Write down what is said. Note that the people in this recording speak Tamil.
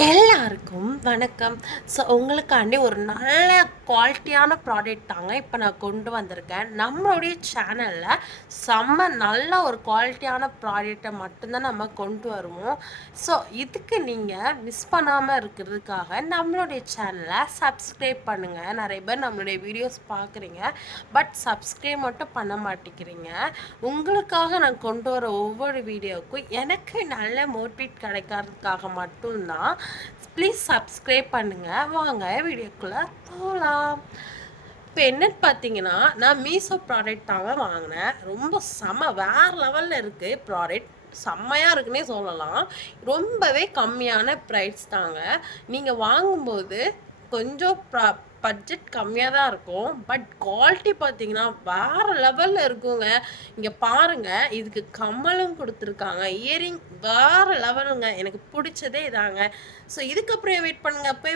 எல்லாருக்கும் வணக்கம். ஸோ உங்களுக்காண்டி ஒரு நல்ல குவாலிட்டியான ப்ராடக்ட் தாங்க இப்போ நான் கொண்டு வந்திருக்கேன். நம்மளுடைய சேனலில் செம்ம நல்ல ஒரு குவாலிட்டியான ப்ராடக்டை மட்டும்தான் நம்ம கொண்டு வருவோம். ஸோ இதுக்கு நீங்கள் மிஸ் பண்ணாமல் இருக்கிறதுக்காக நம்மளுடைய சேனலை சப்ஸ்கிரைப் பண்ணுங்கள். நிறைய பேர் நம்மளுடைய வீடியோஸ் பார்க்குறீங்க, பட் சப்ஸ்கிரைப் மட்டும் பண்ண மாட்டேங்கிறீங்க. உங்களுக்காக நான் கொண்டு வர ஒவ்வொரு வீடியோவுக்கும் எனக்கு நல்ல மோட்டிவேட் கிடைக்கிறதுக்காக மட்டும்தான். ப்ளீஸ் சப்ஸ்கிரைப் பண்ணுங்கள். வாங்க வீடியோக்குள்ளே போகலாம். இப்போ என்னன்னு பார்த்தீங்கன்னா, நான் மீஷோ ப்ராடக்ட் தாங்க வாங்கினேன். ரொம்ப வேறு லெவலில் இருக்குது ப்ராடக்ட். செம்மையாக இருக்குன்னே சொல்லலாம். ரொம்பவே கம்மியான ப்ரைஸ் தாங்க. நீங்கள் வாங்கும்போது கொஞ்சம் பட்ஜெட் கம்மியாக தான் இருக்கும், பட் குவாலிட்டி பார்த்தீங்கன்னா வேறு லெவலில் இருக்குங்க. இங்கே பாருங்கள், இதுக்கு கம்மலும் கொடுத்துருக்காங்க, இயரிங் வேறு லெவலுங்க. எனக்கு பிடிச்சதே இதாங்க. ஸோ இதுக்கப்புறம் வெயிட் பண்ணுங்கள். போய்